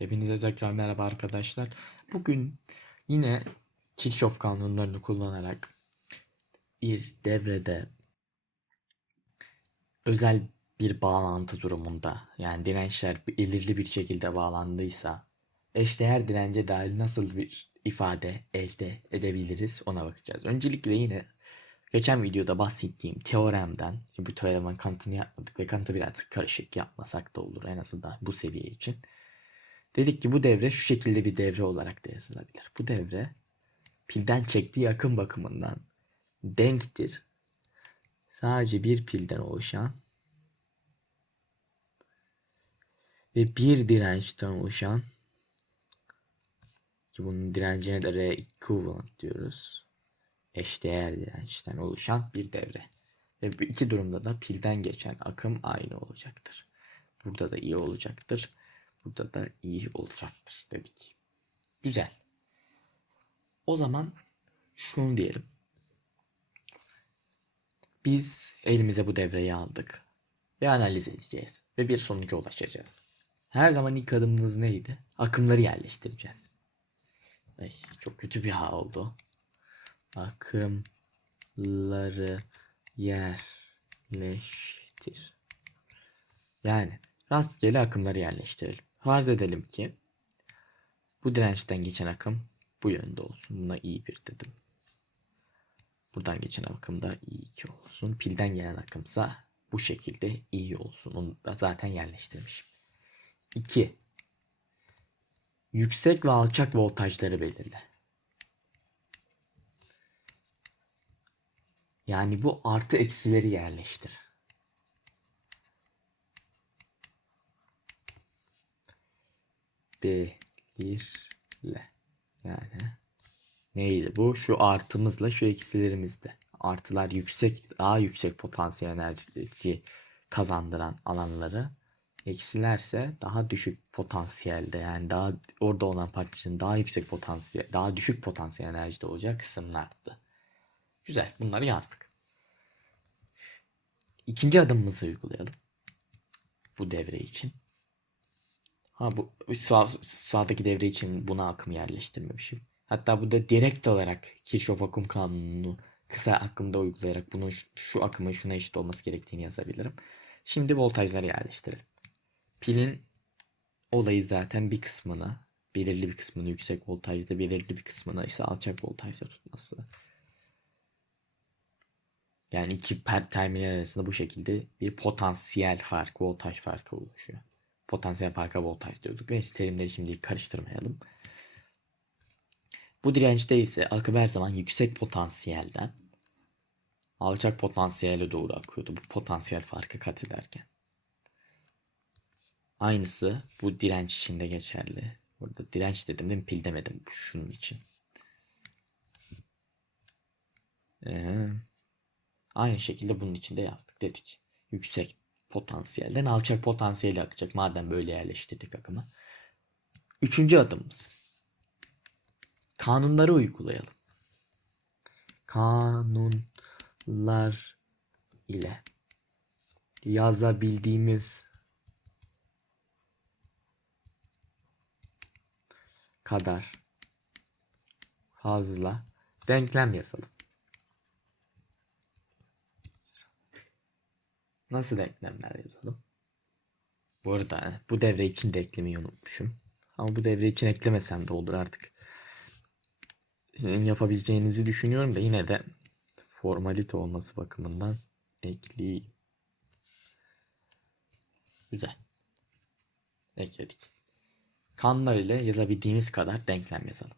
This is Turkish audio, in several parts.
Hepinize tekrar merhaba arkadaşlar. Bugün yine Kirchhoff kanunlarını kullanarak bir devrede özel bir bağlantı durumunda yani dirençler belirli bir şekilde bağlandıysa eşdeğer dirence dair nasıl bir ifade elde edebiliriz ona bakacağız. Öncelikle yine geçen videoda bahsettiğim teoremden bu teoremin kanıtını yapmadık ve kanıtı biraz karışık yapmasak da olur en azından bu seviye için. Dedik ki bu devre şu şekilde bir devre olarak da yazılabilir. Bu devre pilden çektiği akım bakımından denktir. Sadece bir pilden oluşan ve bir dirençten oluşan ki bunun direncine de R equivalent diyoruz. Eşdeğer dirençten oluşan bir devre. Ve bu iki durumda da pilden geçen akım aynı olacaktır. Burada da iyi olacaktır. Burada da iyi olacaktır dedik. Güzel. O zaman şunu diyelim. Biz elimize bu devreyi aldık ve analiz edeceğiz ve bir sonuca ulaşacağız. Her zaman ilk adımımız neydi? Akımları yerleştireceğiz. Ay, çok kötü bir ha oldu. Akımları yerleştir. Yani rastgele akımları yerleştirelim. Farz edelim ki bu dirençten geçen akım bu yönde olsun. Buna i1 dedim. Buradan geçen akım da i2 olsun. Pilden gelen akımsa bu şekilde i olsun. Onu da zaten yerleştirmişim. 2. Yüksek ve alçak voltajları belirle. Yani bu artı eksileri yerleştir. Belirle. Yani neydi bu? Şu artımızla şu eksilerimizde. Artılar yüksek, daha yüksek potansiyel enerji kazandıran alanları. Eksilerse daha düşük potansiyelde yani daha orada olan parçanın daha yüksek potansiyel, daha düşük potansiyel enerjide olacak kısımlardı. Güzel. Bunları yazdık. İkinci adımımızı uygulayalım. Bu devre için. Ha bu sağ, sağdaki devre için buna akım yerleştirmemişim. Hatta bu da direkt olarak Kirchhoff akım kanununu kısa akımda uygulayarak bunun şu akımın şuna eşit olması gerektiğini yazabilirim. Şimdi voltajları yerleştirelim. Pilin olayı zaten bir kısmını belirli bir kısmını yüksek voltajda belirli bir kısmını ise alçak voltajda tutması. Yani iki terminal arasında bu şekilde bir potansiyel fark, voltaj farkı oluşuyor potansiyel farka voltaj diyorduk. Ve terimleri şimdi karıştırmayalım. Bu dirençte ise akım her zaman yüksek potansiyelden alçak potansiyele doğru akıyordu. Bu potansiyel farkı kat ederken. Aynısı bu direnç için de geçerli. Burada direnç dedim değil mi? Pil demedim şunun için. Ee, aynı şekilde bunun için de yazdık dedik. Yüksek potansiyelden alçak potansiyeli akacak. Madem böyle yerleştirdik akımı. Üçüncü adımımız. Kanunları uygulayalım. Kanunlar ile yazabildiğimiz kadar fazla denklem yazalım. Nasıl denklemler yazalım? Bu arada bu devre için de eklemeyi unutmuşum. Ama bu devre için eklemesem de olur artık. Sizin yapabileceğinizi düşünüyorum da yine de formalite olması bakımından ekleyeyim. Güzel. Ekledik. Kanlar ile yazabildiğimiz kadar denklem yazalım.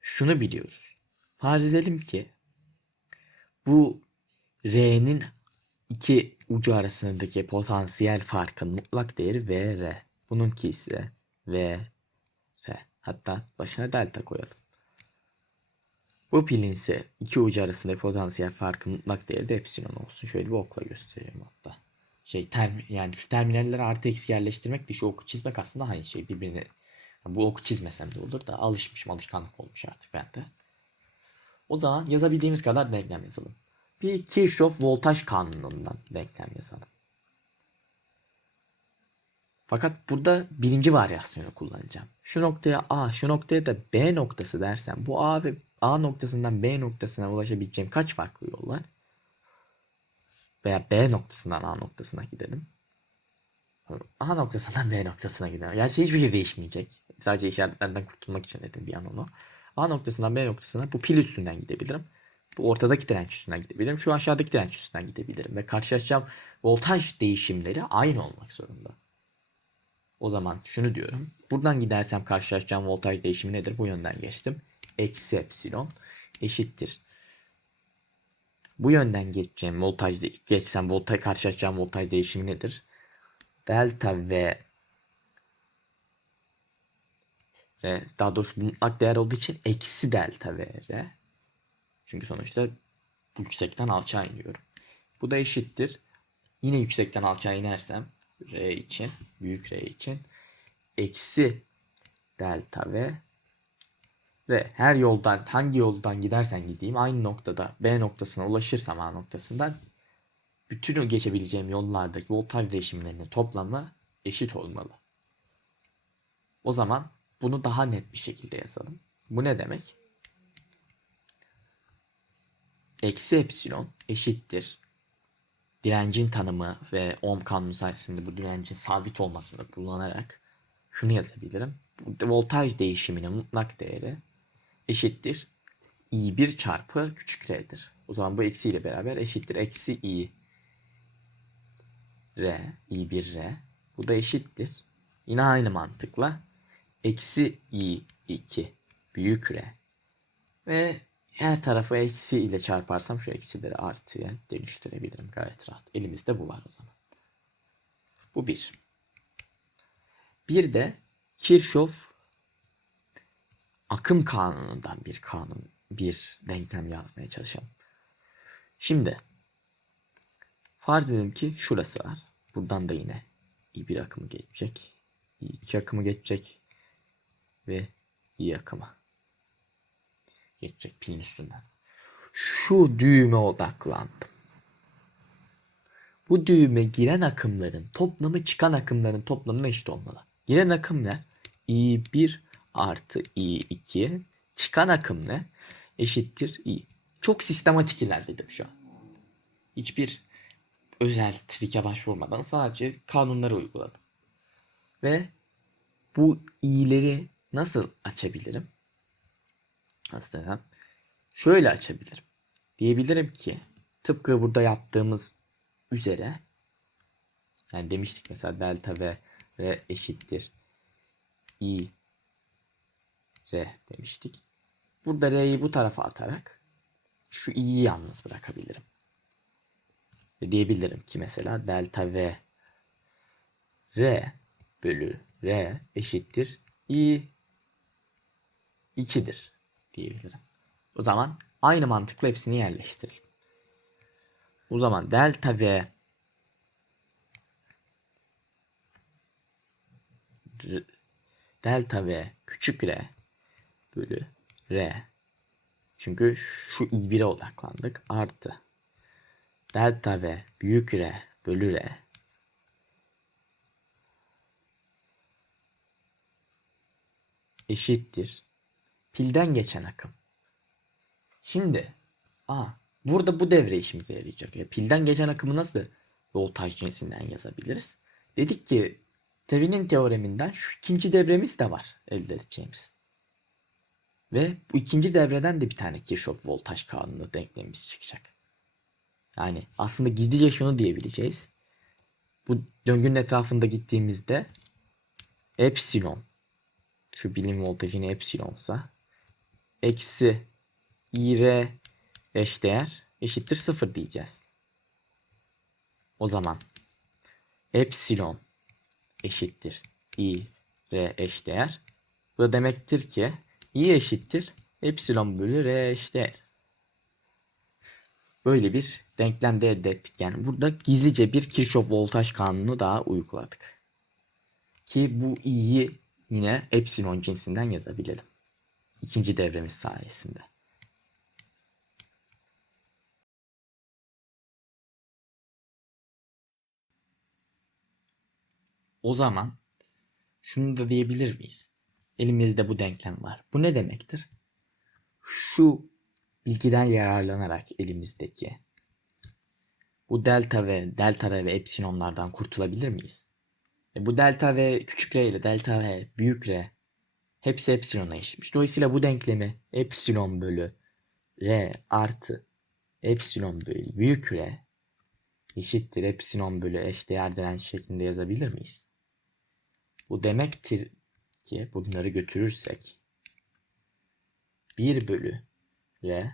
Şunu biliyoruz. Farz edelim ki bu R'nin iki ucu arasındaki potansiyel farkın mutlak değeri VR. Bununki ise VR. Hatta başına delta koyalım. Bu pilin ise iki ucu arasındaki potansiyel farkın mutlak değeri de epsilon olsun. Şöyle bir okla göstereyim hatta. Şey term yani şu terminalleri artı eksi yerleştirmek de şu oku çizmek aslında aynı şey birbirine. Bu oku çizmesem de olur da alışmışım alışkanlık olmuş artık bende. O zaman yazabildiğimiz kadar denklem yazalım bir Kirchhoff voltaj kanunundan denklem yazalım. Fakat burada birinci varyasyonu kullanacağım. Şu noktaya A, şu noktaya da B noktası dersem bu A ve A noktasından B noktasına ulaşabileceğim kaç farklı yol var? Veya B noktasından A noktasına gidelim. A noktasından B noktasına gidelim. Gerçi hiçbir şey değişmeyecek. Sadece işaretlerden kurtulmak için dedim bir an onu. A noktasından B noktasına bu pil üstünden gidebilirim. Bu ortadaki direnç üstünden gidebilirim. Şu aşağıdaki direnç üstünden gidebilirim. Ve karşılaşacağım voltaj değişimleri aynı olmak zorunda. O zaman şunu diyorum. Buradan gidersem karşılaşacağım voltaj değişimi nedir? Bu yönden geçtim. Eksi epsilon eşittir. Bu yönden geçeceğim voltaj geçsem voltaj karşılaşacağım voltaj değişimi nedir? Delta V R, daha doğrusu bu mutlak değer olduğu için eksi delta V R. Çünkü sonuçta yüksekten alçağa iniyorum. Bu da eşittir. Yine yüksekten alçağa inersem R için, büyük R için eksi delta V ve her yoldan hangi yoldan gidersen gideyim aynı noktada B noktasına ulaşırsam A noktasından bütün geçebileceğim yollardaki voltaj değişimlerinin toplamı eşit olmalı. O zaman bunu daha net bir şekilde yazalım. Bu ne demek? Eksi epsilon eşittir. Direncin tanımı ve ohm kanunu sayesinde bu direncin sabit olmasını kullanarak şunu yazabilirim. Voltaj değişiminin mutlak değeri eşittir. I1 çarpı küçük r'dir. O zaman bu eksi ile beraber eşittir. Eksi i r, i1 r. Bu da eşittir. Yine aynı mantıkla eksi i2 büyük r. Ve her tarafı eksi ile çarparsam şu eksileri artıya dönüştürebilirim gayet rahat. Elimizde bu var o zaman. Bu bir. Bir de Kirchhoff akım kanunundan bir kanun, bir denklem yazmaya çalışalım. Şimdi farz edelim ki şurası var. Buradan da yine bir akımı geçecek. iki akımı geçecek ve i akımı geçecek pilin üstünden. Şu düğüme odaklandım. Bu düğüme giren akımların toplamı çıkan akımların toplamına eşit olmalı. Giren akım ne? I1 artı I2. Çıkan akım ne? Eşittir I. Çok sistematik ilerledim şu an. Hiçbir özel trike başvurmadan sadece kanunları uyguladım. Ve bu i'leri nasıl açabilirim? Aslında şöyle açabilirim. Diyebilirim ki tıpkı burada yaptığımız üzere yani demiştik mesela delta v r eşittir i r demiştik. Burada r'yi bu tarafa atarak şu i'yi yalnız bırakabilirim. Ve diyebilirim ki mesela delta v r bölü r eşittir i 2'dir diyebilirim. O zaman aynı mantıkla hepsini yerleştirelim. O zaman delta v delta v küçük r bölü r. Çünkü şu i1'e odaklandık. Artı. Delta v büyük r bölü r. Eşittir pilden geçen akım. Şimdi a burada bu devre işimize yarayacak. Ya, pilden geçen akımı nasıl voltaj cinsinden yazabiliriz? Dedik ki Thevenin teoreminden şu ikinci devremiz de var elde edeceğimiz. Ve bu ikinci devreden de bir tane Kirchhoff voltaj kanunu denklemimiz çıkacak. Yani aslında gizlice şunu diyebileceğiz. Bu döngünün etrafında gittiğimizde epsilon şu bilim voltajını epsilonsa eksi ir eşdeğer eşittir sıfır diyeceğiz. O zaman epsilon eşittir i r eşdeğer. Bu da demektir ki i eşittir epsilon bölü r eşdeğer. Böyle bir denklemde elde ettik. Yani burada gizlice bir Kirchhoff voltaj kanunu daha uyguladık. Ki bu i'yi yine epsilon cinsinden yazabilelim. İkinci devremiz sayesinde. O zaman şunu da diyebilir miyiz? Elimizde bu denklem var. Bu ne demektir? Şu bilgiden yararlanarak elimizdeki bu delta ve delta r ve epsilonlardan kurtulabilir miyiz? E bu delta v küçük r ile delta v büyük r hepsi epsilona eşitmiş. Dolayısıyla bu denklemi epsilon bölü r artı epsilon bölü büyük r eşittir epsilon bölü eşdeğer direnç şeklinde yazabilir miyiz? Bu demektir ki bunları götürürsek 1 bölü r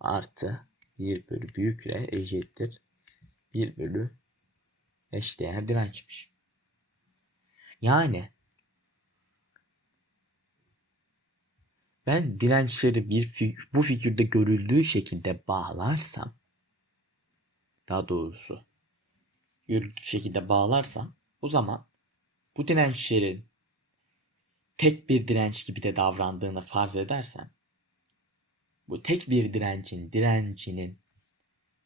artı 1 bölü büyük r eşittir 1 bölü eşdeğer dirençmiş. Yani ben dirençleri bir fig- bu figürde görüldüğü şekilde bağlarsam daha doğrusu görüldüğü şekilde bağlarsam o zaman bu dirençlerin tek bir direnç gibi de davrandığını farz edersem bu tek bir direncin direncinin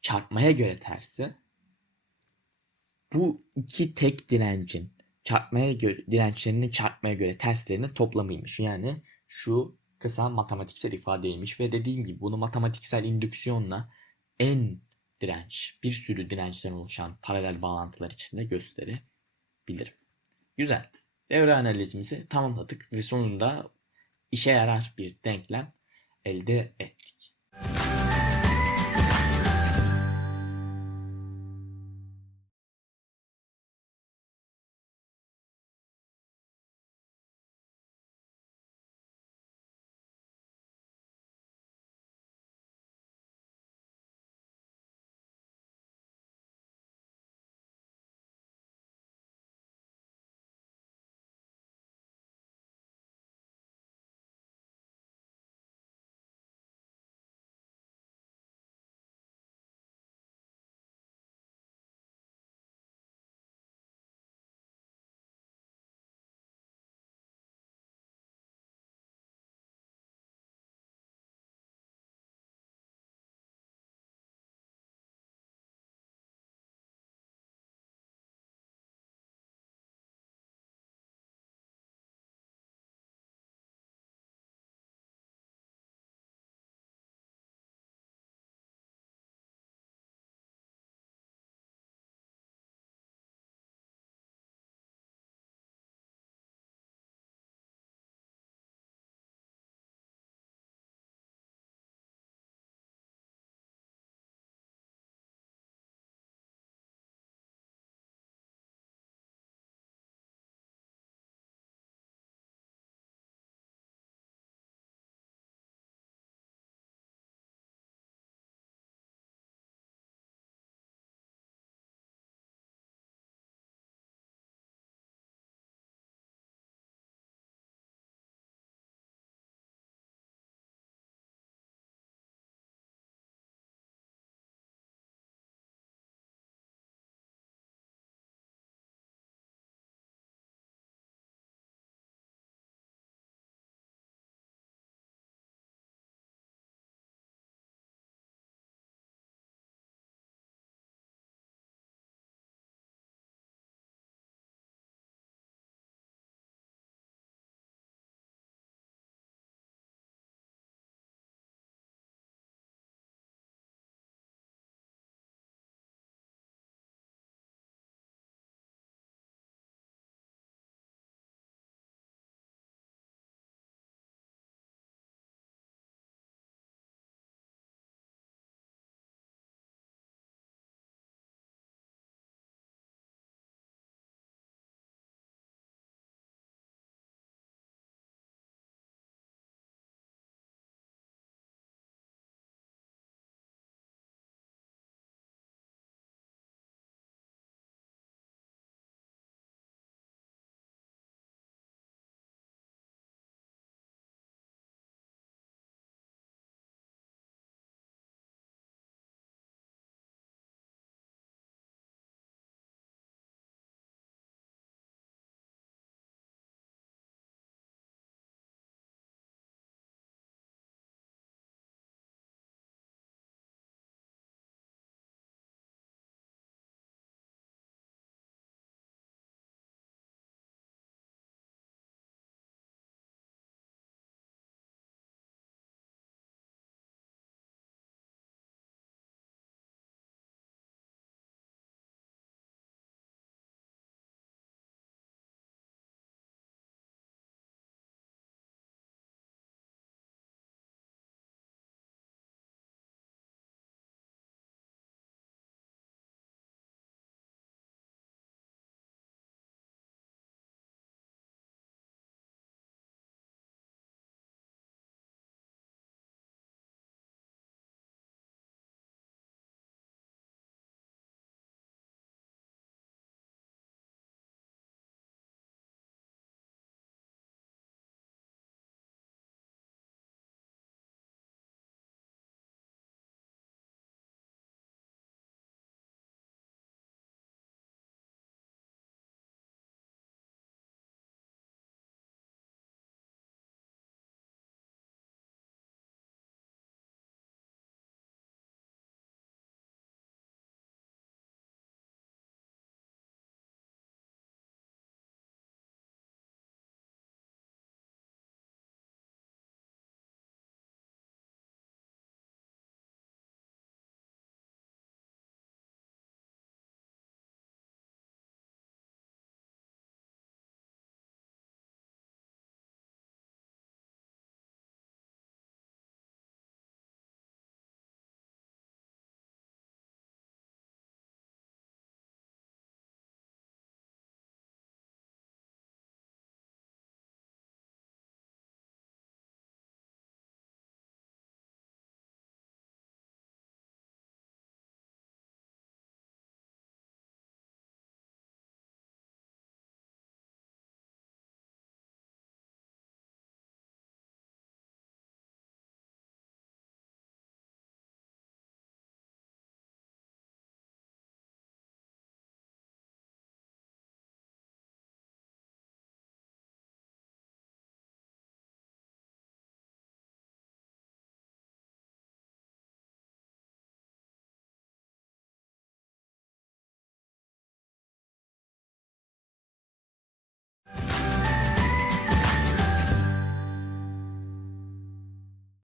çarpmaya göre tersi bu iki tek direncin çarpmaya göre dirençlerinin çarpmaya göre terslerinin toplamıymış. Yani şu kısa matematiksel ifadeymiş ve dediğim gibi bunu matematiksel indüksiyonla en direnç, bir sürü dirençten oluşan paralel bağlantılar içinde gösterebilirim. Güzel. Devre analizimizi tamamladık ve sonunda işe yarar bir denklem elde ettik.